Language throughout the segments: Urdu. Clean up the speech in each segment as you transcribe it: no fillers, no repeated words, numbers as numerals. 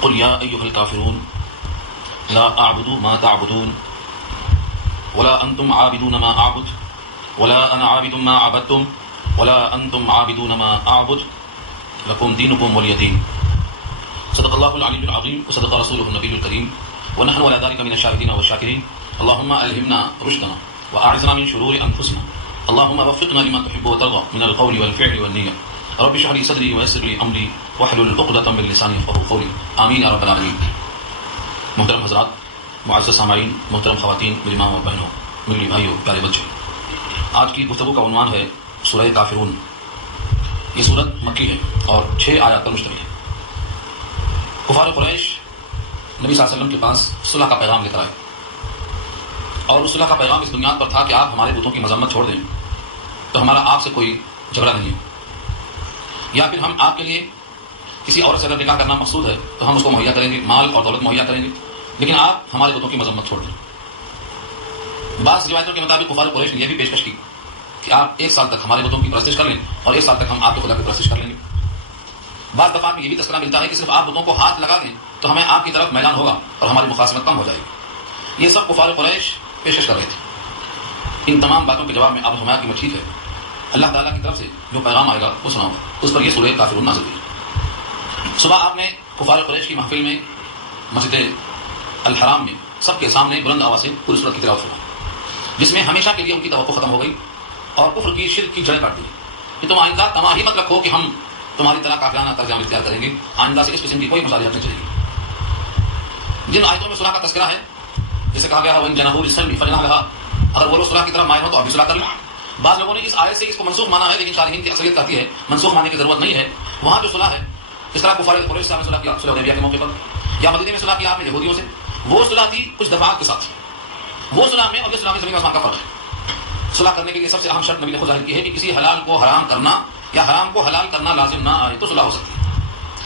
قل یا ایھا الکافرون لا اعبد ما تعبدون ولا انتم عابدون ما اعبد ولا انا عابد ما عبدتم ولا انتم عابدون ما اعبد لكم دينكم ولي دين. صدق الله العلي العظيم وصدق رسوله النبي الكريم ونحن على ذلك من الشاهدين والشاكرين. اللهم ألهمنا رشدنا وأعذنا من شرور أنفسنا. اللهم وفقنا لما تحب وترضى من القول والفعل والنية. رب اشرح لي صدري ويسر لي أمري واحلل عقدة من لساني يفقهوا قولي. آمين يا رب العالمين. محترم حضرات، معزز سامعین، محترم خواتین، میری ماں اور بہنوں، میری بھائیوں، پیارے بچے، آج کی گفتگو کا عنوان ہے سورہ کافرون. یہ سورت مکی ہے اور 6 آیات پر مشتمل ہے. کفار قریش نبی صلی اللہ علیہ وسلم کے پاس صلح کا پیغام لے کر آئے، اور اس صلح کا پیغام اس بنیاد پر تھا کہ آپ ہمارے بتوں کی مذمت چھوڑ دیں تو ہمارا آپ سے کوئی جھگڑا نہیں ہے، یا پھر ہم آپ کے لیے کسی عورت سے اگر نکاح کرنا مقصود ہے تو ہم اس کو مہیا کریں گے، مال اور دولت مہیا کریں گے، لیکن آپ ہمارے بتوں کی مذمت چھوڑ دیں. بعض روایتوں کے مطابق کفار قریش نے یہ بھی پیشکش کی کہ آپ 1 سال تک ہمارے بتوں کی پرستش کر لیں اور 1 سال تک ہم آپ کے خدا کی پرستش کر لیں گے. بعض دفعات میں یہ بھی تذکرہ ملتا ہے کہ صرف آپ بتوں کو ہاتھ لگا دیں تو ہمیں آپ کی طرف میلان ہوگا اور ہماری مخاصمت کم ہو جائے گی. یہ سب کفار قریش پیشکش کر رہے تھے. ان تمام باتوں کے جواب میں اب فرمایا کہ وہ ٹھیک ہے، اللہ تعالیٰ کی طرف سے جو پیغام آئے گا وہ سناؤ. اس پر یہ سورہ کافرون نازل ہوئی. صبح آپ نے کفار قریش کی محفل میں مسجد الحرام میں سب کے سامنے بلند آواز سے پوری سورت کی تلاوت فرمائی، جس میں ہمیشہ کے لیے ان کی توقع ختم ہو گئی اور کفر کی شرک کی جڑیں کاٹ دی کہ تم آئندہ تمام ہی مت رکھو کہ ہم تمہاری طرح قافلانہ طرز عمل اختیار کریں گے، آئندہ سے اس قسم کی کوئی مصالحت نہیں چلے گی. جن آیتوں میں صلح کا تذکرہ ہے، جیسے کہا گیا ہے وَإِن جَنَحُوا لِلسَّلْمِ فَجْنَحْ لَهَا، اگر وہ لوگ صلح کی طرف مائل ہو تو آپ بھی صلح کر لیں. بعض لوگوں نے اس آیت سے اس کو منسوخ مانا ہے، لیکن شارحین کی اکثریت کہتی ہے منسوخ ماننے کی ضرورت نہیں ہے. وہاں جو صلح ہے، اس طرح کفار قریش سے صلح کیا صلح حدیبیہ کے موقع پر، یا مدینے میں صلح کیا آپ نے یہودیوں سے، وہ صلح تھی کچھ دفعات کے ساتھ. وہ صلح میں اور یہ صلح میں زمین آسمان کا فرق ہے. صلح کرنے کے لیے سب سے اہم شرط نبی نے خود ظاہر کی ہے کہ کسی حلال کو حرام کرنا یا حرام کو حلال کرنا لازم نہ آئے تو صلح ہو سکتی ہے.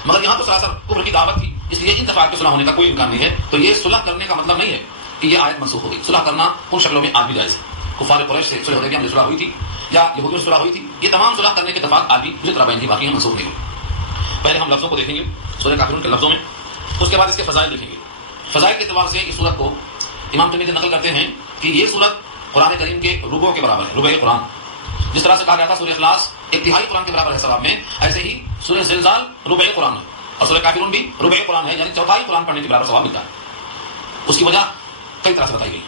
مگر یہاں تو سراسر کفر کی دعوت تھی، اس لیے ان دفعات کی صلح ہونے کا کوئی امکان نہیں ہے. تو یہ صلح کرنے کا مطلب نہیں ہے کہ یہ آیت منسوخ ہو گئی. صلح کرنا ان شکلوں میں آج بھی جائز ہے. کفار قریش سے صلح حدیبیہ میں صلح ہوئی تھی یا یہودیوں سے صلح ہوئی تھی، یہ تمام صلح کرنے کے دفعات آج بھی اسی طرح بین تھی، باقی ہم منسوخ نہیں ہوئی. پہلے ہم لفظوں کو دیکھیں گے سورہ کافرون کے لفظوں میں، اس کے بعد اس کے فضائل دیکھیں گے. فضائل کے اعتبار سے اس سورت کو امام ترمذی نقل کرتے ہیں کہ یہ سورت قرآن کریم کے ربع کے برابر ہے، ربع قرآن. جس طرح سے کہا گیا تھا سورہ اخلاص 1/3 قرآن کے برابر ہے ثواب میں، ایسے ہی سورہ زلزال ربع قرآن ہے اور سورہ کافرون بھی ربع قرآن ہے، یعنی 1/4 قرآن پڑھنے کے برابر ثواب ملتا ہے. اس کی وجہ کئی طرح سے بتائی گئی.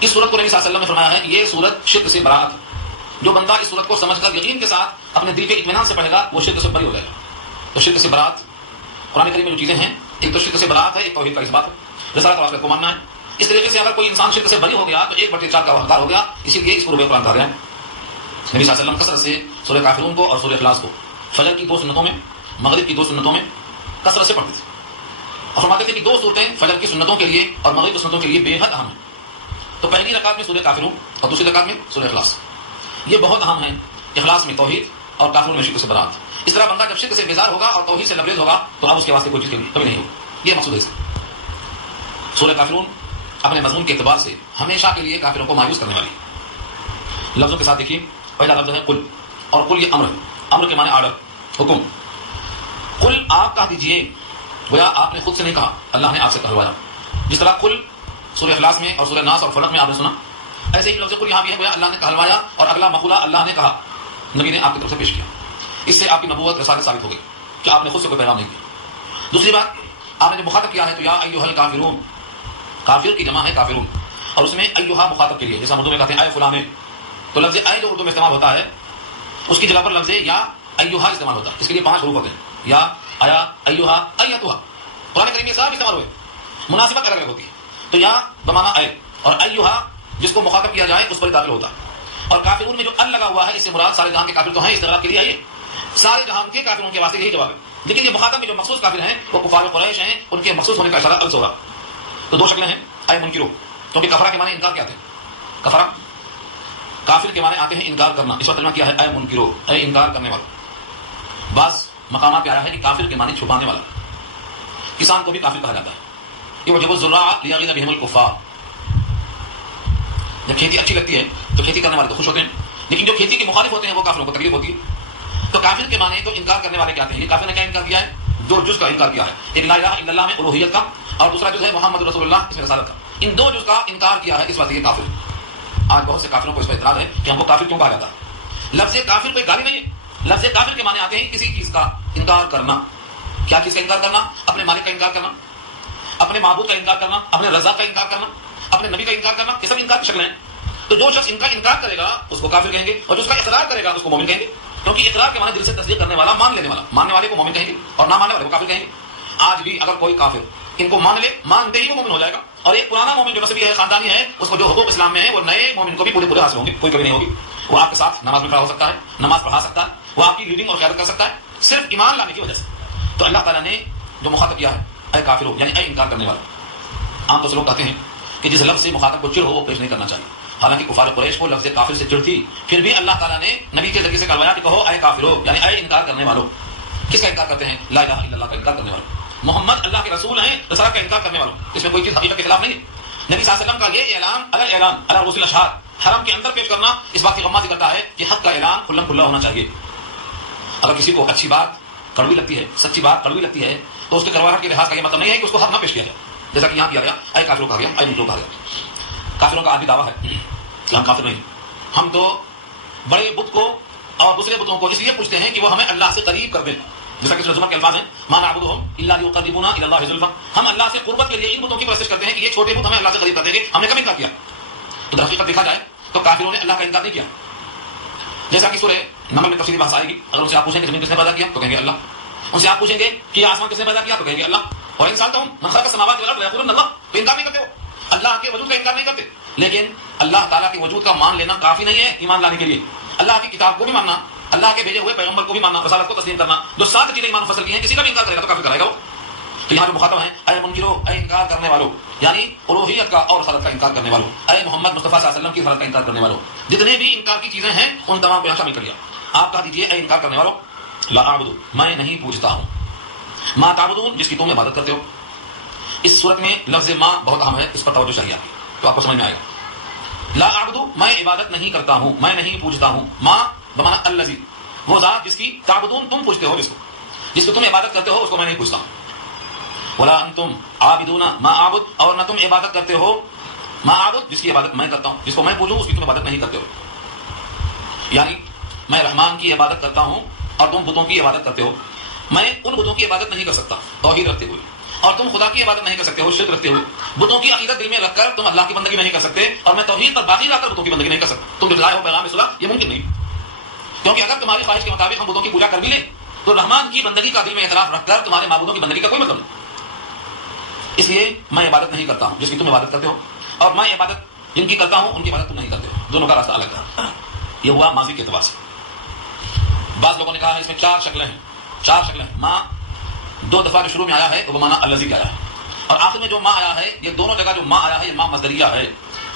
اس سورت کو نبی صلی اللہ علیہ وسلم نے فرمایا ہے کہ یہ سورت شرک سے برات ہے. جو بندہ اس سورت کو سمجھ کر یقین کے ساتھ اپنے دل کے اطمینان سے پڑھے گا وہ شرک سے بری ہو جائے گا. تو شرک سے برات قرآن کریم میں جو چیزیں ہیں، ایک تو شرک سے برات ہے، ایک توحید کا اثبات ہے، رسالت اور آخرت کو ماننا ہے. اس طریقے سے اگر کوئی انسان شرک سے بری ہو گیا تو 1/4 کا حقدار ہو گیا. اسی لیے اس کو ربع قرآن کہا گیا. نبی صلی اللہ علیہ وسلم کثرت سے سورہ کافرون کو اور سورہ اخلاص کو فجر کی 2 سنتوں میں، مغرب کی 2 سنتوں میں کثرت سے پڑھتے تھے اور فرماتے تھے کہ 2 صورتیں فجر کی سنتوں کے لیے اور مغرب کی سنتوں کے لیے بے حد اہم ہیں. تو پہلی رکعت میں سورہ کافرون اور دوسری رکعت میں سورہ اخلاص، یہ بہت اہم ہیں. اخلاص میں توحید اور کافرون میں شرک سے برات. اس طرح بندہ جب شرک سے بیزار ہوگا اور توحید سے لبریز ہوگا تو اب اس کے واسطے کوئی چیز کبھی نہیں ہوگی. یہ مقصود ہے. سورہ کافرون اپنے مضمون کے اعتبار سے ہمیشہ کے لیے کافروں کو مایوس کرنے والی. لفظوں کے ساتھ دیکھیے، پہلا لفظ ہے قل، اور قل یہ امر، امر کے معنی آرڈر، حکم. قل آپ کہہ دیجئے، گویا آپ نے خود سے نہیں کہا، اللہ نے آپ سے کہلوایا. جس طرح قل سورہ اخلاص میں اور سورہ ناس اور فلق میں آپ نے سنا، ایسے ہی لفظ قل یہاں بھی ہے، گویا اللہ نے کہلوایا اور اگلا مقولہ اللہ نے کہا، نبی نے آپ کی طرف سے پیش کیا. اس سے آپ کی نبوت رسالت ثابت ہو گئی کہ آپ نے خود سے کوئی پیغام نہیں کیا. دوسری بات، آپ نے جب مخاطب کیا ہے تو یا ایھا الکافرون، کافر کی جمع ہے کافرون، اور اس میں ایھا مخاطب کے لیے، جیسا اردو میں کہتے ہیں اے فلاں، تو لفظ اے جو اردو میں استعمال ہوتا ہے اس کی جگہ پر لفظ یا ایھا استعمال ہوتا ہے. اس کے لیے 5 حروف ہوتے ہیں، یا، آیا، ایھا، ایتھا. قرآن کریم میں سب استعمال ہوئے، مناسبت الگ الگ ہوتی ہے. تو یا بمعنی اے اور ایھا جس کو مخاطب کیا جائے اس پر داخل ہوتا ہے. اور کافرون میں جو ال لگا ہوا ہے اس سے مراد سارے جہان کے کافر تو ہیں، استغراق کے لیے آئیے سارے جہان کے کافروں کے واسطے یہی جواب ہے. لیکن یہ مخاطب میں جو مخصوص کافر ہیں وہ کفار قریش ہیں، ان کے مخصوص ہونے کا اشارہ ال سے ہوا. تو 2 شکلیں ہیں، اے منکرو، کیونکہ کفرہ کے معنی انکار کیا آتے ہیں، کفرہ کافر کے معنی آتے ہیں انکار کرنا. اس وقت ترجمہ کیا ہے اے منکرو، اے انکار کرنے والا. بعض مقامات پہ آیا ہے کہ کافر کے معنی چھپانے والا. کسان کو بھی کافر کہا جاتا ہے. یہ وجب الزراع لیغیظ بہم الکفار. جب کھیتی اچھی لگتی ہے تو کھیتی کرنے والے تو خوش ہوتے ہیں، لیکن جو کھیتی کے مخالف ہوتے ہیں وہ کافروں کو تکلیف ہوتی ہے. تو کافر کے معنی تو انکار کرنے والے کیا آتے ہیں. یہ کافر نے کیا انکار کیا ہے؟ دو جز کا انکار کیا ہے، ایک لا الہ الا اللہ میں الوہیت کا، اور دوسرا جز ہے محمد رسول اللہ اس میں رسالت کا، ان دو جز کا انکار کیا ہے، اس واسطے یہ کافر ہے۔ آج بہت سے کافروں کو اس پر اعتراض ہے کہ ہم کو کافر کیوں کہا جاتا ہے؟ لفظ کافر کوئی گالی نہیں ہے، لفظ کافر کے معنی آتے ہیں کسی چیز کا انکار کرنا۔ کیا چیز کا انکار کرنا؟ اپنے مالک کا انکار کرنا، اپنے معبود کا انکار کرنا، اپنے رزاق کا انکار کرنا، اپنے نبی کا انکار کرنا، یہ سب انکار کی شکلیں ہیں۔ تو جو شخص ان کا انکار کرے گا اس کو کافر کہیں گے، اور جو اس کا اقرار کرے گا اس کو مومن کہیں گے، کیونکہ اقرار کے معنی دل سے تصدیق کرنے والا، مان لینے والا، ماننے والے کو مومن کہیں گے اور نہ ماننے والے کو کافر کہیں گے۔ آج بھی اگر کوئی کافر ان کو مان لے، مانتے ہی وہ مومن ہو جائے گا، اور ایک پرانا مومن جو نسبی ہے، خاندانی ہے، اس کو جو حقوق اسلام میں ہے وہ نئے مومن کو بھی پورے حاصل ہوں گے، کوئی کمی نہیں ہوگی۔ وہ آپ کے ساتھ نماز میں کھڑا ہو سکتا ہے، نماز پڑھا سکتا ہے، وہ آپ کی لیڈنگ اور قیادت کر سکتا ہے، صرف ایمان لانے کی وجہ سے۔ تو اللہ تعالیٰ نے جو مخاطب کیا ہے، اے کافرو، یعنی اے انکار کرنے والا۔ عام طور سے لوگ کہتے ہیں کہ جس لفظ سے مخاطب کو چڑ ہو وہ پیش نہیں کرنا چاہیے، حالانکہ کفار قریش کو لفظ کافر سے چڑ تھی، پھر بھی اللہ تعالیٰ نے نبی کے ذریعے سے کہلوایا کہ کہو اے کافرو، یعنی اے انکار کرنے والوں۔ کس کا انکار کرتے ہیں؟ لا الہ الا اللہ کا انکار کرنے والوں، محمد اللہ کے رسول ہیں، رسالت کا انکار کرنے والوں۔ اس میں کوئی چیز حقیقت کے خلاف نہیں ہے۔ نبی صلی اللہ علیہ وسلم کا یہ اعلان علی رؤوس الاشہاد، حرم کے اندر پیش کرنا، اس بات کی غمازی کرتا ہے کہ حق کا اعلان کھلم کھلا ہونا چاہیے۔ اگر کسی کو اچھی بات کڑوی لگتی ہے، سچی بات کڑوی لگتی ہے، تو اس کے کرواہٹ کے لحاظ کا یہ مطلب نہیں ہے کہ اس کو حق نہ پیش کیا جائے، جیسا کہ یہاں کیا گیا، اے کافروں کہا گیا، اے منکروں کہا گیا۔ کافروں کا آج بھی دعویٰ ہے کہ ہم کافر نہیں، ہم تو بڑے بت کو اور دوسرے بتوں کو اس لیے پوچھتے ہیں کہ وہ ہمیں اللہ سے قریب کر دیں، جیسا کہ سورۃ زمر کے الفاظ ہیں، ما نعبدهم الا ليقربونا الى الله زلفى، ہم اللہ سے قربت کے لیے ان بتوں کی پرستش کرتے ہیں کہ یہ چھوٹے بت ہمیں اللہ سے قریب کر دیں گے۔ ہم نے کب انکار کیا؟ تو در حقیقت دیکھا جائے تو کافروں نے اللہ کا انکار نہیں کیا، جیسا کہ سورہ نمل میں تفصیلی بحث آئے گی۔ اگر ان سے آپ پوچھیں کہ زمین کس نے پیدا کیا تو کہیں گے اللہ، ان سے آپ پوچھیں گے کہ آسمان کس نے پیدا کیا تو کہیں گے اللہ، اور انسان تو من خلق السماوات والارض ويقولون اللہ، تو انکار نہیں کرتے، وہ اللہ کے وجود کا انکار نہیں کرتے۔ لیکن اللہ تعالیٰ کے وجود کا مان لینا کافی نہیں ہے ایمان لانے کے لیے، اللہ کی کتاب کو بھی ماننا، اللہ کے بھیجے ہوئے پیغمبر کو بھی ماننا، رسالت کو تسلیم کرنا، جو 7 چیزیں ایمان فصل کی ہیں، کسی کا بھی انکار کرے گا تو کافر کرے گا وہ۔ تو یہاں جو مخاطب ہیں، اے منکرو، اے انکار کرنے والوں، یعنی الوہیت کا اور رسالت کا انکار کرنے والوں، اے محمد مصطفیٰ صلی اللہ علیہ وسلم کی رسالت کا انکار کرنے والوں، جتنے بھی انکار کی چیزیں ہیں ان تمام کو یہاں شامل کر لیا۔ آپ کہہ دیجیے اے انکار کرنے والوں، لا اعبد، میں نہیں پوجتا ہوں، ما تعبدون، جس کی تم عبادت کرتے ہو۔ اس صورت میں لفظ ما بہت اہم ہے، اس پر توجہ چاہیے آپ کی، تو آپ کو سمجھ میں آئے گا۔ لا اعبد، میں عبادت نہیں کرتا ہوں، میں نہیں پوجتا ہوں۔ ما بمعنی الذی، وہ ذات جس کی تعبدون تم پوجتے ہو، جس کو تم عبادت کرتے ہو اس کو میں نہیں پوجتا ہوں۔ ولا انتم عابدون ما اعبد، اور نہ تم عبادت کرتے ہو ما اعبد، جس کی عبادت میں کرتا ہوں، جس کو میں پوجوں اس کی تم عبادت نہیں کرتے ہو۔ یعنی میں رحمان کی عبادت کرتا ہوں اور تم بتوں کی عبادت کرتے ہو۔ میں ان بتوں کی عبادت نہیں کر سکتا توحید رکھتے ہوئے، اور تم خدا کی عبادت نہیں کر سکتے ہو شرک رکھتے ہوئے۔ بتوں کی عقیدت دل میں رکھ کر تم اللہ کی بندگی نہیں کر سکتے، اور میں توحید پر باقی رہ کر بتوں کی بندگی نہیں کر سکتا۔ تم جو لائے ہو پیغام صلح، یہ ممکن نہیں، کیونکہ اگر تمہاری خواہش کے مطابق ہم بتوں کی پوجا کر بھی لیں تو رحمان کی بندگی کا دل میں اعتراف رکھ کر تمہارے معبودوں کی بندگی کا کوئی مطلب نہیں۔ اس لیے میں عبادت نہیں کرتا ہوں جس کی تم عبادت کرتے ہو، اور میں عبادت جن کی کرتا ہوں ان کی عبادت تم نہیں کرتے ہو، دونوں کا راستہ الگ ہے۔ یہ ہوا ماضی کے اعتبار سے۔ بعض لوگوں نے کہا ہے اس میں 4 شکلیں ہیں، 4 شکلیں ہیں۔ ماں 2 دفعہ جو شروع میں آیا ہے وہ مانا الذی کا آیا ہے، اور آخر میں جو ماں آیا ہے، یہ دونوں جگہ جو ماں آیا ہے یہ ماں مصدریہ ہے،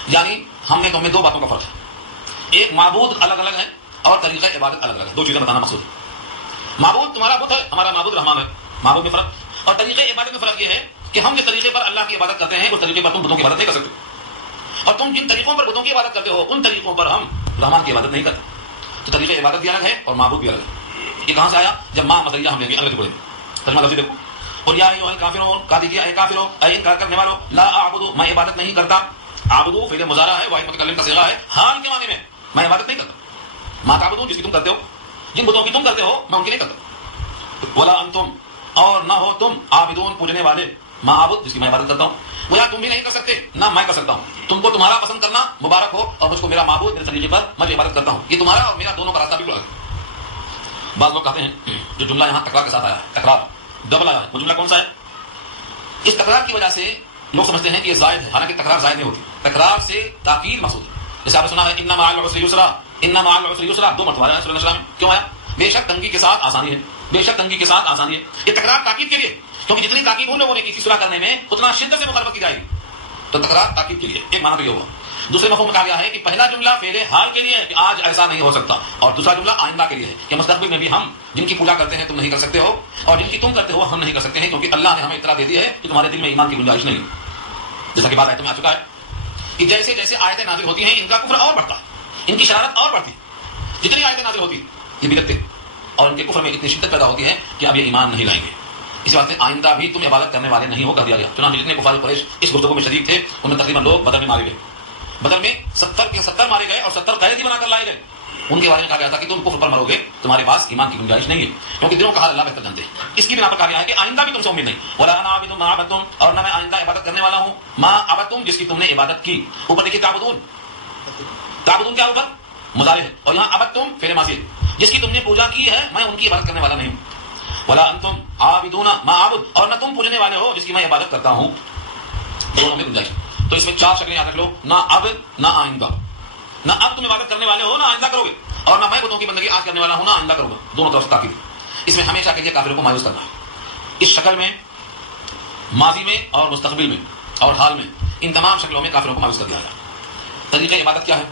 یعنی ہم نے تمہیں 2 باتوں کا فرق ہے، ایک معبود الگ الگ ہے اور طریقہ عبادت الگ الگ ہے۔ 2 چیزیں بتانا مقصود ہے۔ معبود تمہارا بت ہے، ہمارا معبود رحمان ہے، معبود میں فرق، اور طریقہ عبادت میں فرق یہ ہے کہ ہم جس طریقے پر اللہ کی عبادت کرتے ہیں اس طریقے پر تم بتوں کی عبادت نہیں کر سکتے، اور تم جن طریقوں پر بتوں کی عبادت کرتے ہو ان طریقوں پر ہم رحمان کی عبادت نہیں کرتے۔ تو طریقہ عبادت بھی الگ ہے اور معبود بھی الگ ہے۔ یہ کہاں سے آیا؟ جب ماں مصدریہ ہم لیں گے، الگ پڑھیں گے۔ ترجمہ لفظی دیکھو، اور یا ایھا الکافرون، کہا دیجیے اے کافروں، اے انکار کرنے والوں، لا اعبد، میں عبادت نہیں کرتا۔ اعبدو فعل مضارع ہے، واحد متکلم کا صیغہ ہے، حال کے معنی میں میں عبادت نہیں کرتا۔ ما تعبدون، جس کی تم کرتے ہو، جن بتوں کی تم کرتے ہو میں ان کی نہیں کرتا۔ ولا انتم، اور نہ ہو تم، عابدون پوجنے والے، ما اعبد، جس کی میں عبادت کرتا ہوں، وہ یا تم بھی نہیں کر سکتے نہ میں کر سکتا ہوں۔ تم کو تمہارا پسند کرنا مبارک ہو، اور مجھ کو میرا معبود میرے طریقے پر میں جو عبادت کرتا ہوں، یہ تمہارا اور میرا دونوں کا راستہ بالکل الگ ہے۔ بعض لوگ کہتے ہیں جو جملہ یہاں تکرار کے ساتھ آیا ہے، تکرار ڈبل آیا ہے، وہ جملہ کون سا ہے؟ اس تکرار کی وجہ سے لوگ سمجھتے ہیں کہ یہ زائد ہے، حالانکہ تکرار زائد نہیں ہوتی، تکرار سے تاکید مقصود ہے۔ جیسے آپ نے سنا ہے ان مع العسر یسرا، ان مع العسر یسرا، 2 مرتبہ آیا سورہ نشر میں۔ کیوں آیا؟ بے شک تنگی کے ساتھ آسانی ہے، بے شک تنگی کے ساتھ آسانی ہے۔ یہ تکرار تاکید کے لیے، کیونکہ جتنی تاکید ان لوگوں نے کی صلح کرنے میں اتنا شدت سے مخالفت کی جائے گی، تو تکرار تاکید کے لیے ایک معنی تو یہ ہوا۔ دوسرے مفہوم میں کہا گیا ہے کہ پہلا جملہ فعل حال کے لیے ہے کہ آج ایسا نہیں ہو سکتا، اور دوسرا جملہ آئندہ کے لیے ہے کہ مستقبل میں بھی ہم جن کی پوجا کرتے ہیں تم نہیں کر سکتے ہو، اور جن کی تم کرتے ہو ہم نہیں کر سکتے ہیں، کیونکہ اللہ نے ہمیں اطلاع دے دی ہے کہ تمہارے دل میں ایمان کی گنجائش نہیں، جیسا کہ بات آیت میں آ چکا ہے کہ جیسے جیسے آیتیں نازل ہوتی ہیں ان کا کفر اور بڑھتا ہے، ان کی شرارت اور بڑھتی ہے۔ جتنی آیتیں نازل ہوتی ہیں یہ بگڑتے، اور ان کے کفر میں اتنی شدت پیدا ہوتی ہے کہ اب یہ ایمان نہیں لائیں گے۔ اس واسطے آئندہ بھی تم عبادت کرنے والے نہیں ہو کر دیا گیا. چنانچہ جتنے کفار قریش اس گفتگو میں شریک تھے ان میں تقریباً لوگ بدر میں مارے گئے. بدر میں 70 کے 70 مارے گئے اور 70 قیدی بنا کر لائے گئے. ان کے بارے میں کہا گیا تھا کہ تم کفر پر مرو گے, تمہارے پاس ایمان کی گنجائش نہیں ہے, کیونکہ دلوں کا حال اللہ بہتر جانتے ہیں. اس کی بنا پر کہا گیا ہے کہ آئندہ بھی تم سے امید نہیں. ولا انا عابد ما عبدتم, اور نہ میں آئندہ عبادت کرنے والا ہوں, ما عبدتم جس کی تم نے عبادت کی. اوپر دیکھیے تعبدون, تعبدون کیا اوپر مضارع ہے, اور یہاں عبدتم فعل ماضی ہے. جس کی تم نے پوجا کی ہے میں ان کی عبادت کرنے والا نہیں ہوں. ولا انتم عابدون ما اعبد, اور نہ تم پوجنے والے ہو جس کی میں عبادت کرتا ہوں. دونوں میں گنجائش. تو اس میں 4 شکلیں یاد رکھ لو, نہ اب نہ آئندہ. نہ اب تم عبادت کرنے والے ہو نہ آئندہ کرو گے, اور نہ میں بتوں کی بندگی آج کرنے والا ہوں نہ آئندہ کروں گا. دونوں طرف سے تاکید. اس میں ہمیشہ کے لیے کافروں کو مایوس کرنا ہے. اس شکل میں, ماضی میں اور مستقبل میں اور حال میں, ان تمام شکلوں میں کافروں کو مایوس کر دیا گیا. طریقہ عبادت کیا ہے؟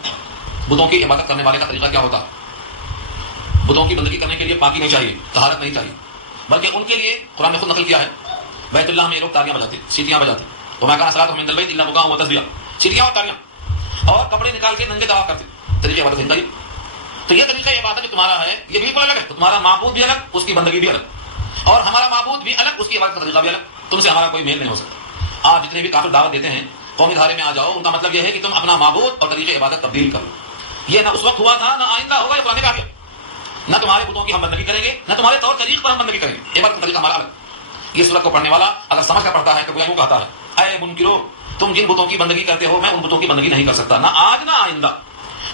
بتوں کی عبادت کرنے والے کا طریقہ کیا ہوتا ہے؟ بتوں کی بندگی کرنے کے لیے پاکی نہیں چاہیے, طہارت نہیں چاہیے, بلکہ ان کے لیے قرآن نے خود نقل کیا ہے, بیت اللہ میں یہ لوگ تالیاں بجاتے, سیٹیاں بجاتے. تو میں کہا صلاۃ من البیت الا بکاء و تسبیح, سیٹیاں اور تالیاں, اور کپڑے نکال کے ننگے طواف کرتے. طریقہ عبادت نہیں. تو یہ طریقہ عبادت جو تمہارا ہے یہ بالکل الگ ہے. تو تمہارا معبود بھی الگ, اس کی بندگی بھی الگ, اور ہمارا معبود بھی الگ, اس کی عبادت کا طریقہ بھی الگ. تم سے ہمارا کوئی میل نہیں ہو سکتا. آج جتنے بھی کافر دعوت دیتے ہیں قومی دھارے میں آ جاؤ, ان کا مطلب یہ ہے کہ تم اپنا معبود اور طریقہ عبادت تبدیل کرو. یہ نہ اس وقت ہوا تھا نہ آئندہ ہوگا, یہ پرانے کا گیا. نہ تمہارے بتوں کی ہم بندگی کریں گے نہ تمہارے طور طریق پر ہم بندگی کریں گے. عبادت کا طریقہ ہمارا الگ. یہ سورت کو پڑھنے والا اگر سمجھ کر پڑھتا ہے تو وہ یوں کہتا ہے, اے منکرو, تم جن بتوں کی بندگی کرتے ہو میں ان بتوں کی بندگی نہیں کر سکتا, نہ آج نہ آئندہ.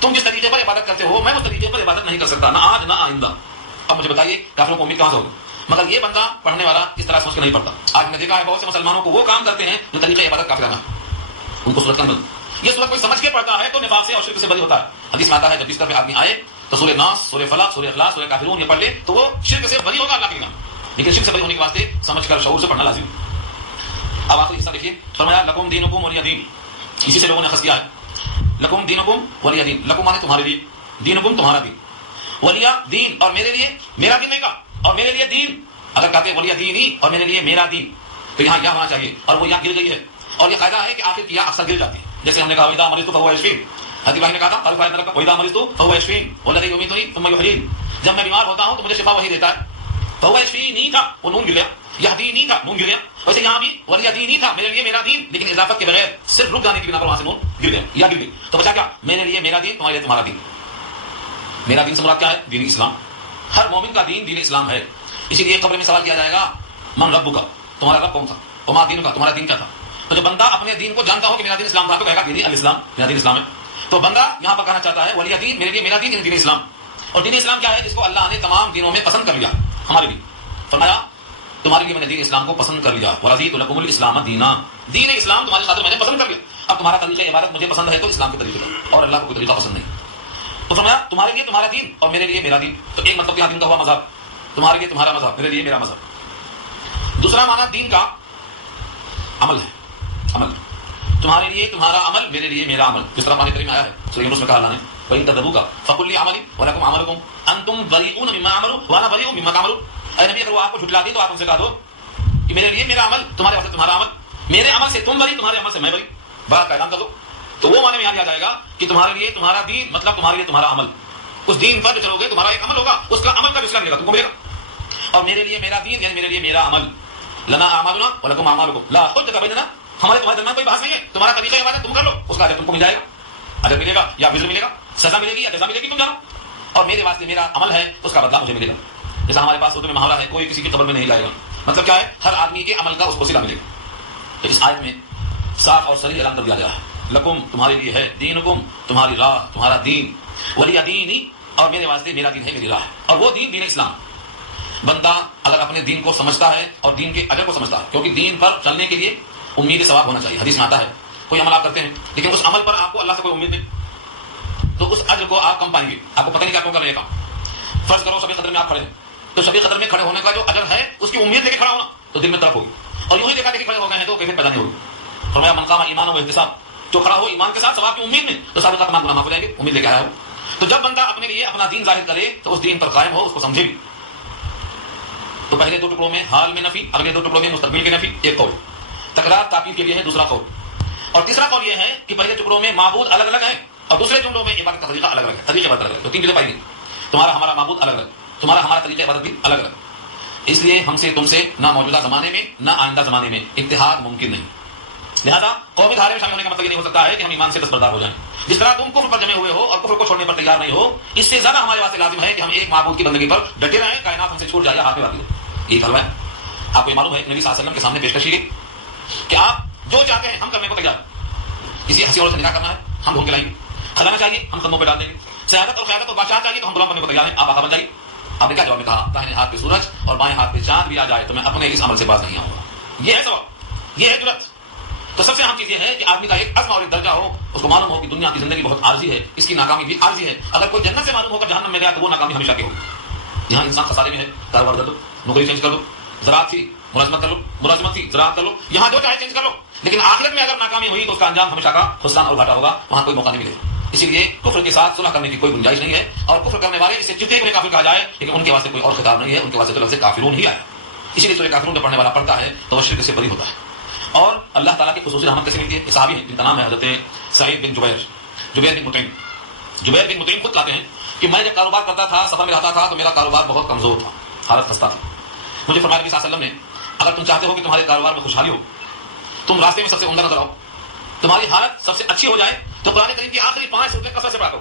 تم جس طریقے پر عبادت کرتے ہو میں اس طریقے پر عبادت نہیں کر سکتا, نہ آج نہ آئندہ. اب مجھے بتائیے کافروں کو امید کہاں سے ہوگی؟ مگر یہ بندہ پڑھنے والا اس طرح سوچ کے نہیں پڑھتا. آج میں دیکھا ہے بہت سے مسلمانوں کو وہ کام کرتے ہیں جو طریقہ عبادت کافرانہ ہے. ان کو صورت نہیں. یہ صورت کوئی سمجھ کے پڑھتا ہے تو نفاق سے اور شرک سے بری ہوتا ہے. حدیث میں آتا ہے جب بستر پہ آدمی آئے تو سورہ ناس, سورہ فلق, سورہ اخلاص, سورہ کافرون یہ پڑھ لے تو وہ شرک سے بری ہوگا اللہ کے نام. لیکن شرک سے بری ہونے کے واسطے سمجھ کر شعور سے پڑھنا لازم. اب آخری حصہ دیکھیے, فرمایا لکم دینکم ولی دین. اسی سے لوگوں نے خس کیا ہے. لکم دینکم ولی دین, لکم مانے تمہارے لیے, دینکم تمہارا دین, ولی دین اور میرے لیے میرا دین نہیں کہا, اور میرے لیے دین. اگر کہتے ولی دینی اور میرے لیے میرا دین تو یہاں کیا ہونا چاہیے, اور وہ یہاں گر گئی ہے. اور یہ قاعدہ ہے کہ آخر کیا اکثر گر جاتی ہے. جیسے ہم نے کہا اذا مرضت فهو يشفين, حضرت ابراہیم نے کہا تھا واذا مرضت فهو يشفين والذي يميتني ثم يحيين, جب میں بیمار ہوتا ہوں تو مجھے شفا وہی دیتا ہے. فهو يشفيني تھا وہ نون گر گیا, یهدینی تھا نون گر گیا. ویسے یہاں بھی ولی دینی تھا میرے لیے میرا دین, لیکن اضافت کے بغیر صرف رک جانے کی بنا پر وہاں سے نون گر گیا یا گر گئی. تو بچا کیا, میرے لیے میرا دین, تمہارے لیے تمہارا دین. میرا دین سے مراد کیا ہے؟ دین اسلام. ہر مومن کا دین دین اسلام ہے. اسی لیے قبر میں سوال کیا جائے گا, من ربک, تمہارا رب کون تھا, وما دینک, تمہارا دین کیا تھا. تو جب بندہ اپنے دین کو جانتا ہو کہ میرا دین اسلام تھا تو کہے گا دین الاسلام, میرا دین اسلام ہے. تو بندہ یہاں پر کہنا چاہتا ہے ولی دین, میرے لیے میرا دین دین اسلام. اور دین اسلام کیا ہے؟ جس کو اللہ نے تمام دینوں میں پسند کر لیا ہمارے لیے. فرمایا تمہارے لیے میں نے دین اسلام کو پسند کر لیا. ورضیت لکم الاسلام دینا, دین اسلام تمہاری خاطر میں نے پسند کر لیا. اب تمہارا طریقہ عبادت مجھے پسند ہے تو اسلام کے طریقے کا, اور اللہ کو کوئی طریقہ پسند نہیں. تو فرمایا تمہارے لیے تمہارا دین اور میرے لیے میرا دین. تو ایک مطلب یہاں دین کا ہوا مذہب, تمہارے لیے تمہارا مذہب, میرے لیے میرا مذہب. دوسرا معنی دین کا عمل ہے, عمل. تمہارے لیے تمہارا عمل, میرے لیے میرا عمل. جس طرح قرآن کریم میں آیا ہے سورہ یونس میں کہا اللہ نے وَإِن تَذَبُوكَ فَقُلْ لِي عَمَلِي وَلَكُمْ عَمَلُكُمْ أَنْتُمْ بَرِيئُونَ مِمَّا أَعْمَلُ وَأَنَا بَرِيءٌ مِمَّا تَعْمَلُونَ. اے نبی اگر وہ آپ کو جھٹلا دی تو آپ ان سے کہہ دو کہ میرے لیے میرا عمل, تمہارے واسطے تمہارا عمل, میرے عمل سے تم بری, تمہارے عمل سے میں بری. بات کا اعلان کر دو. تو وہ معنی میں یاد آ جائے گا کہ تمہارے لیے تمہارا دین مطلب تمہارے لیے تمہارا عمل. اس دین پر جو چلو گے تمہارا ایک عمل ہوگا, اس کا عمل کا رشتہ ملے گا, تم کو ملے گا. اور میرے لیے میرا دین یعنی میرے لیے میرا عمل. لنا اعمالنا ولکم اعمالکم لا حجۃ بیننا, ہمارے تمہارے درمیان کوئی بحث نہیں ہے. تمہارا طریقہ عبادت تم کر لو, اس کا اجر تم کو مل جائے گا. اجر ملے گا یا وزر ملے گا, سزا ملے گی یا جزا ملے گی, تم جانو. اور میرے واسطے میرا عمل ہے, اس کا بدلہ مجھے ملے گا. جیسا ہمارے پاس اردو میں محاورہ ہے, کوئی کسی کی قبر میں نہیں جائے گا. مطلب کیا ہے؟ ہر آدمی کے عمل کا اس کو صلہ ملے گا. تو اس آیت میں صاف اور صریح اعلان کر دیا گیا ہے, لکم تمہارے لیے ہے, دینکم تمہاری راہ, تمہارا دین, ولی دینی اور میرے واسطے میرا دین ہے, میری راہ. اور وہ دین دین اسلام. بندہ اگر اپنے دین کو سمجھتا ہے اور دین کے اجر کو سمجھتا ہے, کیونکہ دین پر چلنے کے لیے امید ثواب ہونا چاہیے. حدیث میں آتا ہے کوئی عمل آپ کرتے ہیں لیکن اس عمل پر آپ کو اللہ سے کوئی امید نہیں, تو اس اجر کو آپ کم پائیں گے. آپ کو پتہ نہیں کہ آپ کیوں کر رہے ہیں کام. فرض کرو شب قدر میں آپ کھڑے ہیں, تو شب قدر میں کھڑے ہونے کا جو اجر ہے اس کی امید لے کے کھڑا ہونا, تو دل میں طرف ہوگی. اور یوں ہی دیکھا دیکھے کھڑے ہو گئے ہیں تو کیفیت پیدا نہیں ہوگی. فرمایا من قام ایمانا و احتساب, جو کھڑا ہو ایمان کے ساتھ ثواب کی امید میں, تو سابقہ تمام گناہ معاف ہو جائیں گے, امید لے کے آیا ہو. تو جب بندہ اپنے لیے اپنا دین ظاہر کرے تو اس دین پر قائم ہو, اس کو سمجھے بھی. تو پہلے 2 ٹکڑوں میں حال میں نفی, اگلے 2 ٹکڑوں میں مستقبل کی نفی, ایک قول. تکرار تعطیل کے لیے ہے دوسرا قول. اور تیسرا قول یہ ہے کہ پہلے ٹکڑوں میں معبود الگ الگ ہے اور دوسرے جملوں میں عبادت کا طریقہ الگ الگ ہے, طریقے عبادت الگ ہے. تو 3 چیزیں پائی گئی. تمہارا ہمارا معبود الگ الگ, تمہارا ہمارا طریقہ عبادت بھی الگ الگ. اس لیے ہم سے تم سے نہ موجودہ زمانے میں نہ آئندہ زمانے میں اتحاد ممکن نہیں. لہذا قومی دھارے میں شامل ہونے کا مطلب یہ نہیں ہو سکتا ہے کہ ہم ایمان سے دستبردار ہو جائیں. جس طرح تم کفر پر جمے ہوئے ہو اور کفر کو چھوڑنے پر تیار نہیں ہو، اس سے زیادہ ہمارے واسطے لازم ہے کہ ہم ایک معبود کی بندگی پر ڈٹے رہیں، کائنات ہم سے چھوٹ جائے یا ہاتھ میں باقی ہو. یہی حلوہ ہے. آپ کو یہ معلوم ہے کہ نبی صلی اللہ علیہ وسلم کے سامنے پیشکش کی گئی کہ آپ جو چاہتے ہیں ہم کرنے کو تیار. کسی ہنسی عورت سے نکاح کرنا ہے ہم ڈھونڈ کے لائیں گے، خزانہ چاہیے ہم قدموں پہ ڈال دیں گے، سیادت اور قیادت اور بادشاہ چاہیے تو ہم غلام بننے کو تیار ہیں، آپ آقا بن جائیے. آپ نے کیا جواب میں کہا؟ داہنے ہاتھ پہ سورج اور بائیں ہاتھ پہ چاند بھی آ جائے تو میں اپنے اس عمل سے باز نہیں آؤں گا. یہ ہے سوال، یہ ہے جرأت. تو سب سے اہم چیز یہ ہے کہ آدمی کا ایک عزم اور ایک درجہ ہو، اس کو معلوم ہو کہ دنیا کی زندگی بہت عارضی ہے، اس کی ناکامی بھی عارضی ہے. اگر کوئی جنت سے معلوم ہو کر جہنم میں گیا تو وہ ناکامی ہمیشہ کی ہوگی. یہاں انسان خسارے میں ہے، کاروبار کر دو، نوکری چینج کر دو، زراعت تھی ملازمت کر لو، ملازمت تھی زراعت کر لو، یہاں جو چاہے چینج کر لو، لیکن آخرت میں اگر ناکامی ہوئی تو اس کا انجام ہمیشہ کا خسران اور گھاٹا ہوگا، وہاں کوئی موقع نہیں ملے گا. اسی لیے کفر کے ساتھ صلح کرنے کی کوئی گنجائش نہیں ہے. اور کفر کرنے والے جسے جتنے کو کافر کہا جائے لیکن ان کے واسطے کوئی اور خطاب نہیں ہے، ان کے واسطے تو لفظ کافرون ہی آیا. اسی لیے سورہ کافرون جب پڑھنے والا پڑھتا ہے تو وہ شرک سے بری ہوتا ہے. اور اللہ تعالیٰ کی خصوصی رحمت کیسے ملتی ہے؟ صحابی ہیں جن کا نام ہے حضرت سعید بن جبیر بن مطعم خود کہتے ہیں کہ میں جب کاروبار کرتا تھا، سفر میں رہتا تھا تو میرا کاروبار بہت کمزور تھا، حالت خستہ تھی. مجھے فرمایا نبی صلی اللہ علیہ وسلم نے اگر تم چاہتے ہو کہ تمہارے کاروبار میں خوشحالی ہو، تم راستے میں سب سے عمدہ نظر آؤ، تمہاری حالت سب سے اچھی ہو جائے تو قرآن کریم کی آخری 5 سورتیں کثرت سے پڑھا کرو.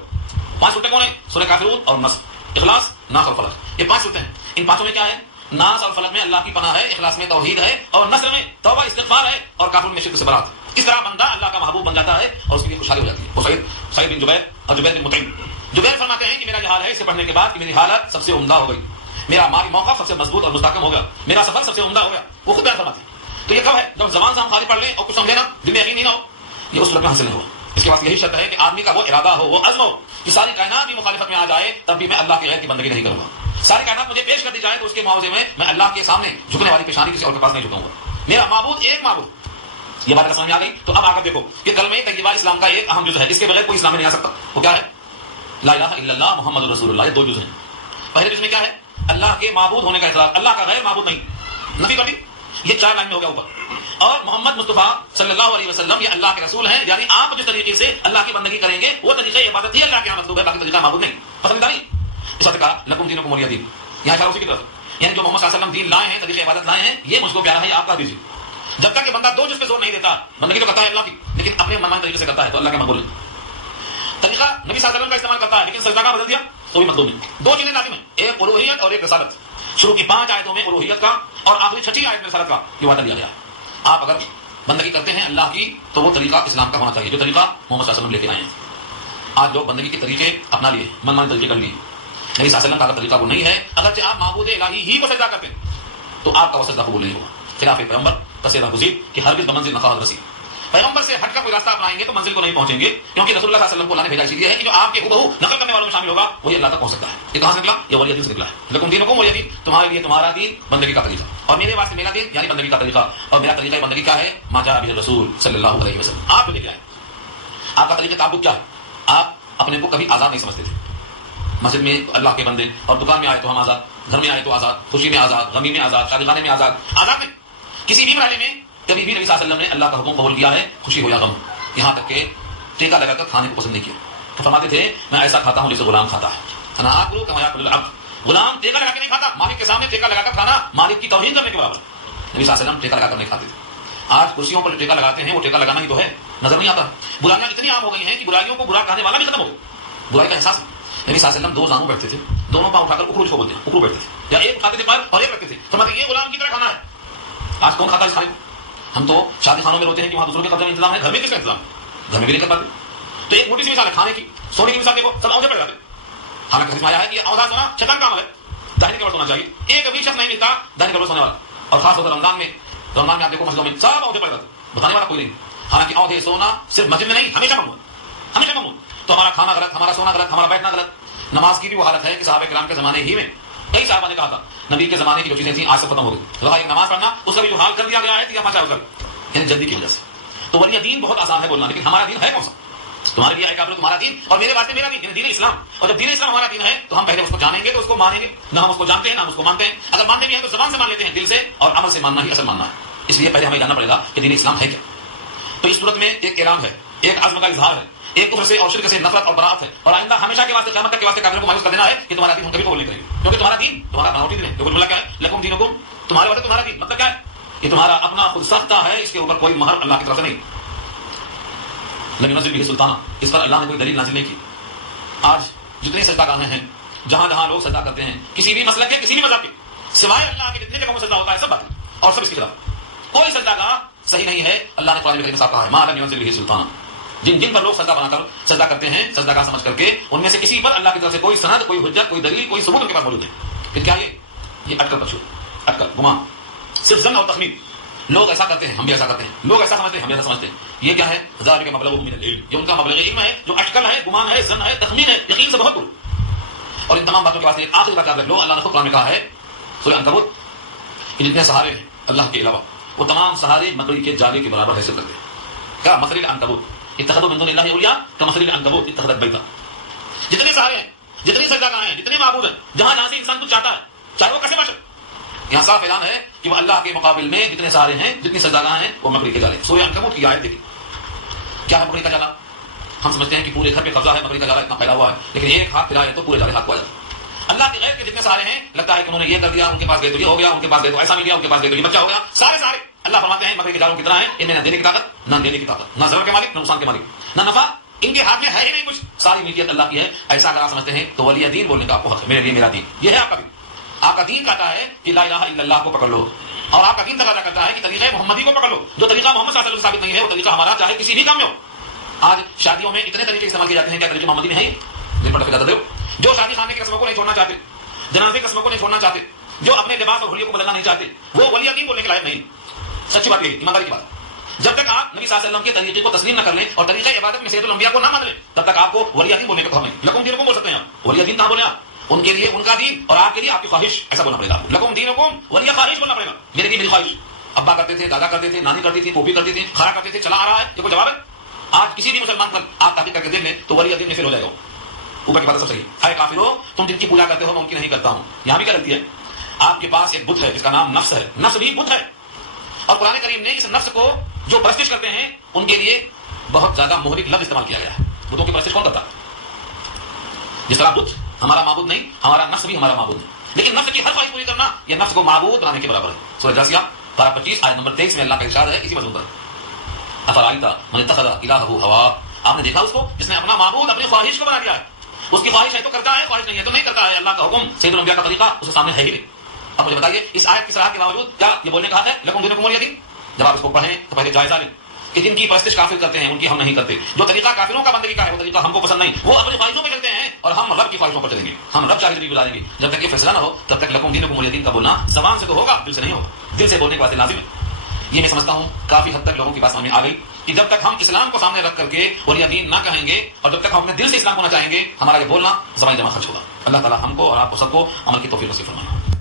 5 سورتیں کون ہیں؟ سورہ کافرون اور نصر، اخلاص، ناس اور فلق. یہ 5 سورتیں ہیں. ان 5 میں کیا ہے؟ ناس اور فلق میں اللہ کی پناہ ہے، اخلاص میں توحید ہے، اور نصر میں توبہ استغفار ہے، اور کافرون میں شرک سے برات. اس طرح بندہ اللہ کا محبوب بن جاتا ہے اور اس کے لیے خوشحالی ہو جاتی ہے. وہ سعید بن جبیر اور جبیر بن مطعم. جبیر فرماتے ہیں کہ میرا یہ حال ہے اسے پڑھنے کے بعد کہ میری حالت سب سے عمدہ ہو گئی، میرا مالی موقف سب سے مضبوط اور مستحکم ہو گیا، میرا سفر سب سے عمدہ ہو گیا. وہ خود بیان فرماتے ہیں. تو یہ کب ہے؟ جب زبان سے ہم خالی پڑھ لیں اور کچھ سمجھے نا، دل میں یقین نہیں نہ ہو، یہ اس وقت میں حاصل نہیں ہو. اس کے بعد یہی شرط ہے کہ آدمی کا وہ ارادہ ہو، وہ عزم ہو کہ ساری کائنات بھی مخالفت میں آ جائے تب بھی میں اللہ کے غیر کی بندگی نہیں کروں گا. ساری کائنات مجھے پیش کر دی جائے تو اس کے معاوضے میں اللہ کے سامنے جھکنے والی پیشانی کسی اور کے پاس نہیں جھکاؤں گا. میرا معبود ایک معبود. یہ بات سمجھ میں آ گئی. تو اب آ کر دیکھو کہ کلمہ طیبہ اسلام کا ایک اہم جز ہے، اس کے بغیر کوئی اسلام میں نہیں آ سکتا. وہ کیا ہے؟ لا الہ الا اللہ محمد رسول اللہ. یہ 2 جز ہیں. پہلے جز میں کیا ہے؟ اللہ کے معبود ہونے کا اقرار، اللہ کا غیر معبود نہیں، نفی کر دی. یہ 4 لائن میں ہو گیا اوپر. اور محمد مصطفیٰ صلی اللہ علیہ وسلم یہ اللہ کے رسول ہیں، یعنی آپ جس طریقے سے اللہ کی بندگی کریں گے وہ طریقہ عبادت ہی اللہ کے یہاں مطلوب ہے، باقی طریقہ معبود نہیں. پسندیدہ نہیں. اس وقت کہا لکم دینکم ولی دین، یہاں اشارہ اسی کی طرف، یعنی جو محمد صلی اللہ علیہ وسلم دین لائے ہیں، طریقہ عبادت لائے ہیں، یہ مجھ کو پیارا ہے، آپ کا دیجیے. جب تک کہ بندہ 2 جز پہ زور نہیں دیتا، بندگی تو کرتا ہے اللہ کی لیکن اپنے منمانی طریقے سے کرتا ہے تو اللہ کے مقبول ہے. طریقہ نبی صلی اللہ علیہ وسلم کا استعمال کرتا ہے لیکن سجدہ کا بدل دیا تو بھی مطلوب نہیں. 2 چیزیں لازم ہیں، ایک الوہیت اور ایک رسالت. شروع کی 5 آیتوں میں الوہیت کا اور آخری 6 آیت میں رسالت کا یہ وعدہ دیا گیا. آپ اگر بندگی کرتے ہیں اللہ کی تو وہ طریقہ اسلام کا ہونا چاہیے جو طریقہ محمد صلی اللہ علیہ وسلم لے کے آئے ہیں. آج لوگ بندگی کے طریقے اپنا لیے، منمانی طریقے کر لیے. نبی صلی اللہ علیہ وسلم کا طریقہ وہ نہیں ہے. اگرچہ آپ معبود الہی ہی کو سجدہ کرتے ہیں تو آپ کا وہ سجدہ قبول نہیں ہوگا. خلاف پیغمبر قصیدہ گزید کہ ہرگز بمنزل نخواہ رسی. پیغمبر سے ہٹ کر کوئی راستہ اپنائیں گے تو منزل کو نہیں پہنچیں گے، کیونکہ رسول اللہ صلی اللہ علیہ وسلم کو اللہ نے بھیجا اسی لیے ہے کہ جو آپ کے ہو نقل کرنے والوں میں شامل ہوگا وہی اللہ تک پہنچ سکتا ہے. یہ کہاں سے نکلا؟ یہ ولی دین سے نکلا ہے. لکم دینکم ولی دین، تمہارے لیے تمہارا دین بندگی کا طریقہ، اور میرے واسطے میرا دین یعنی بندگی کا طریقہ. اور میرا طریقہ بندگی کیا ہے؟ ما جاء بہ الرسول صلی اللہ علیہ وسلم. آپ لے کے آئے. آپ کا طریقہ تعبد کیا ہے؟ آپ اپنے کو کبھی آزاد نہیں سمجھتے تھے. مسجد میں اللہ کے بندے اور دکان میں آئے تو ہم آزاد، گھر میں آئے تو آزاد، خوشی میں آزاد، غمی میں آزاد، شادی خانے میں آزاد. آزاد نہیں. کسی بھی مرحلے میں کبھی بھی نبی صلی اللہ علیہ وسلم نے اللہ کا حکم قبول کیا ہے، خوشی ہو یا غم. یہاں تک کہ ٹیکا لگا کر کھانے کو پسند نہیں کیا. تو فرماتے تھے میں ایسا کھاتا ہوں جسے غلام کھاتا ہے. انا آکل کما یاکل العبد. غلام ٹیکا لگا کے نہیں کھاتا، مالک کے سامنے ٹیکا لگا کر کھانا مالک کی توہین کرنے کے برابر. نبی صلی اللہ علیہ وسلم ٹیکا لگا کر نہیں کھاتے تھے. آج کرسیوں پر ٹیکا لگاتے ہیں، وہ ٹیکا لگانا ہی تو ہے، نظر نہیں آتا. برائیاں اتنی عام ہو گئی ہیں کہ برائیوں کو برا کہنے والا بھی ختم ہو گیا. برائی کا احساس. نبی صلی اللہ علیہ وسلم 2 زانوں بیٹھتے تھے، دونوں پاؤں اٹھا کر اکڑو کو بولتے ہیں، اکڑو بیٹھتے تھے، یا ایک اٹھاتے تھے پیر اور ایک رکھتے تھے. فرماتے یہ غلام کی طرح کھانا ہے. آج کون کھاتا ہے اس کھانے کو؟ ہم تو شادی خانوں میں روتے ہیں کہ وہاں دوسروں کے قبضے میں انتظام ہے، گھر میں کس کا انتظام ہے؟ گھر میں بھی نہیں کر پاتے. تو ایک موٹی سی مثال ہے کھانے کی، سونے کی مثال دیکھو، سب عہدے پڑ جاتے. حالانکہ حدیث میں آیا ہے کہ عہدہ سونا شیطان کا عمل ہے، داہنے قبر سونا چاہیے. ایک بھی شخص نہیں ملتا داہنے قبر سونے والا. اور خاص طور پر رمضان میں آپ دیکھو مسجدوں میں سب عہدے پڑ جاتے، بتانے والا کوئی نہیں. حالانکہ عہدے سونا صرف مسجد میں نہیں، ہمیشہ ممنوع، ہمیشہ ممنوع. تو ہمارا کھانا غلط، ہمارا سونا غلط، ہمارا بیٹھنا غلط. نماز کی بھی وہ حالت ہے کہ صحابہ کرام کے زمانے ہی میں کئی صحابہ نے کہا تھا نبی کے زمانے کی جو چیزیں تھیں آج سے ختم ہو گئی. نماز پڑھنا اس کا بھی جو حال کر دیا گیا ہے یا پاچا ہو کر، یعنی جلدی کی وجہ سے. تو ولی دین بہت آسان ہے بولنا، لیکن ہمارا دین ہے کون سا؟ تمہارے لیے ایک تمہارا دین اور میرے واسطے میرا دین، یعنی دین اسلام. اور جب دین اسلام ہمارا دین ہے تو ہم پہلے اس کو جانیں گے تو اس کو مانیں گے. نہ ہم اس کو جانتے ہیں نہ ہم اس کو مانتے ہیں. اگر مانتے بھی ہیں تو زبان سے مان لیتے ہیں، دل سے اور عمل سے ماننا ہی اصل ماننا ہے. اس لیے پہلے ہمیں جاننا پڑے گا کہ دین اسلام ہے کیا. تو اس صورت میں ایک اعلان ہے، ایک عزم کا اظہار ہے ایک دوسرے سے اور شرک سے نفرت اور براءت ہے، اور آئندہ ہمیشہ کے واسطے قیامت تک کے واسطے کافروں کو مایوس کر دینا ہے کہ تمہارا دین ہم کبھی قبول نہیں کریں گے، کیونکہ تمہارا دین تمہارا بناوٹی دین ہے۔ تو بولا کیا ہے؟ لکم دینکم، تمہارے واسطے تمہارا دین، مطلب کیا ہے؟ یہ تمہارا اپنا خود ساختہ ہے، اس کے اوپر کوئی مہر اللہ کی طرف سے نہیں۔ لیکن نزل بھی سلطانہ، اس پر اللہ نے کوئی دلیل نازل نہیں کی۔ آج جتنی سجدہ گاہیں ہیں، جہاں جہاں لوگ سجدہ کرتے ہیں کسی بھی مسلک کے، کسی بھی مذہب کے، سوائے اللہ کے جتنے جگہوں میں سجدہ ہوتا ہے سب باطل اور سب اس کی خلاف، کوئی سجدہ گاہ صحیح نہیں ہے۔ اللہ نے قرآن کریم میں صاف کہا ہے ما لم ينزل به سلطان، جن جن پر لوگ سجدہ بنا کر سجدہ کرتے ہیں سجدہ گاہ سمجھ کر کے، ان میں سے کسی پر اللہ کی طرف سے کوئی سند، کوئی حجت، کوئی دلیل، کوئی ثبوت ان کے پاس موجود ہے۔ پھر کیا یہ اٹکل پر چھوٹ، اٹکل گمان، صرف ظن اور تخمین، لوگ ایسا کرتے ہیں ہم بھی ایسا کرتے ہیں، لوگ ایسا سمجھتے ہیں ہم بھی ایسا سمجھتے ہیں، یہ کیا ہے؟ ذالک مبلغ من العلم، یہ ان کا مبلغ علم ہے، جو اٹکل ہے، گمان ہے، ظن ہے، تخمین ہے، یقین سے بہت دور۔ اور ان تمام باتوں کے واسطے ایک آخری بات یاد رکھ لو، اللہ نے خود قرآن میں کہا ہے سورہ عنکبوت کہ جتنے سہارے ہیں اللہ کے علاوہ وہ تمام سہارے مکڑی کے جالے کے برابر حیثیت رکھتے ہیں۔ کیا مثل العنکبوت اتخذوا من دون اللہ اولیاء کمثل العنکبوت اتخذت بیتا، جتنے سہارے ہیں، جتنی سجدہ گاہیں ہیں، جتنے معبود ہیں، جہاں جہاں سے انسان کچھ چاہتا ہے، چاہے وہ کیسے باشد، یہاں صاف اعلان ہے کہ وہ اللہ کے مقابل میں جتنے سہارے ہیں، جتنی سجدہ گاہیں ہیں، وہ مکڑی کے جالے۔ سورہ عنکبوت کی آیت دیکھیں، کیا ہے مکڑی کا جالا؟ ہم سمجھتے ہیں کہ پورے گھر پہ قبضہ ہے، مکڑی کا جالا اتنا پھیلا ہوا ہے، لیکن ایک ہاتھ پھیلائے تو پورے جالے ہاتھ کو آ جائے۔ اللہ کے غیر کے جتنے سارے ہیں، لگتا ہے کہ انہوں نے یہ کر دیا، ان کے پاس گئے تو یہ ہو گیا، ان کے پاس گئے تو ایسا مل گیا، ان کے پاس گئے تو یہ بچہ ہو گیا، سارے اللہ فرماتے ہیں مکڑی کے جالوں کی طرح ہیں، ان میں نہ دینے کی طاقت، نہ دینے کی طاقت، نہ ضرر کے مالک، نہ نقصان کے مالک، نہ نفع ان کے ہاتھ میں ہے ہی نہیں کچھ، ساری ملکیت اللہ کی ہے۔ ایسا اگر آپ سمجھتے ہیں تو ولی دین بولنے کا آپ کو حق ہے، میرے لیے میرا دین، یہ ہے آپ کا دین۔ آپ کا دین کہتا ہے کہ لا الہ الا اللہ کو پکڑ لو، اور آپ کا دین تقاضا کرتا ہے کہ طریقہ محمدی کو پکڑ لو۔ جو طریقہ محمد صلی اللہ علیہ وسلم ثابت نہیں ہے وہ طریقہ ہمارا چاہے کسی بھی کام میں ہو۔ آج شادیوں میں اتنے طریقے استعمال کیے جاتے ہیں، کیا طریقے محمدی میں ہے؟ جو شادی خانے کی رسموں کو نہیں چھوڑنا چاہتے، جنازے کی رسموں کو نہیں چھوڑنا چاہتے، جو اپنے لباس اور حلیوں کو بدلنا نہیں چاہتے، وہ ولی دین بولنے کے لائق نہیں۔ سچی بات یہ ہے، ایمانداری کی بات۔ جب تک آپ نبی صلی اللہ علیہ وسلم کے طریقے کو تسلیم نہ کر لیں اور طریقہ عبادت میں سید الانبیاء کو نہ مان لیں، تب تک آپ کو ولی دین بولنے کا حق نہیں۔ لکم دینکم بول سکتے ہیں آپ، ولی دین کہاں بولے آپ؟ ان کے لیے ان کا دین اور آپ کے لیے آپ کی خواہش، ایسا بولنا پڑے گا۔ لکم دینکم ولی خواہش بولنا پڑے گا، میرے لیے میری خواہش۔ ابا کرتے تھے، دادا کرتے تھے، نانی کرتی تھی، پھوپھی کرتی تھی، کھڑا کرتے تھے، چلا آ رہا ہے، یہ کوئی جواب ہے؟ آج کسی بھی مسلمان پر آپ تحقیق کر کے دیکھ لیں تو ولی دین میں فیل ہو جائے گا۔ اوپر کی بات سب صحیح ہے، کافر ہو تم جن کی پوجا کرتے ہو میں ان کی نہیں کرتا ہوں، یہاں بھی کیا غلطی ہے؟ آپ کے پاس ایک بت ہے جس کا نام نفس ہے، نفس بھی بت ہے، اور قرآن کریم نے اس نفس کو جو پرستش کرتے ہیں ان کے لیے بہت زیادہ مہلک لفظ استعمال کیا گیا ہے۔ بتوں کی پرستش کون کرتا ہے؟ جس طرح بت ہمارا معبود نہیں، ہمارا نفس بھی ہمارا معبود نہیں، لیکن نفس کی ہر خواہش پوری کرنا یہ نفس کو معبود بنانے کے برابر ہے۔ سورہ جاسیہ پارہ 25 آیت نمبر 23 میں اللہ کا ارشاد ہے اسی موضوع پر، افرائیت من اتخذ الہہ ہوا، آپ نے دیکھا اس کو جس نے اپنا معبود اپنی خواہش کو بنا دیا ہے۔ اس کی خواہش ہے تو کرتا ہے، خواہش نہیں ہے تو نہیں کرتا ہے۔ اللہ کا حکم سید الانبیاء کا طریقہ اس کے سامنے ہے ہی نہیں۔ اب مجھے بتائیے اس آیت کی صراحت کے باوجود کیا یہ بولنے کا حق ہے لکم دینکم ولی دین؟ جب آپ اس کو پڑھیں تو پہلے جائزہ لیں کہ جن کی پرستش کافر کرتے ہیں ان کی ہم نہیں کرتے، جو طریقہ کافروں کا بندگی کا ہے وہ طریقہ ہم کو پسند نہیں، وہ اپنی خواہشوں پہ چلتے ہیں اور ہم رب کی خواہشوں پر چلیں گے، ہم رب چاہے بھی بلا دیں گے۔ جب تک یہ فیصلہ نہ ہو تب تک لکم دینکم ولی دین کا بولنا زبان سے تو ہوگا، دل سے نہیں ہوگا، دل سے بولنے کے واسطے لازم ہے۔ یہ میں سمجھتا ہوں کافی حد تک لوگوں کی بات سمجھ میں آ گئی کہ جب تک ہم اسلام کو سامنے رکھ کر کے ولی دین نہ کہیں گے اور جب تک ہم اپنے دل سے اسلام کو نہ چاہیں گے، ہمارا یہ بولنا زبانی جمع خرچ ہوگا۔ اللہ تعالی ہم کو اور آپ کو سب کو عمل کی توفیق نصیب فرمائے۔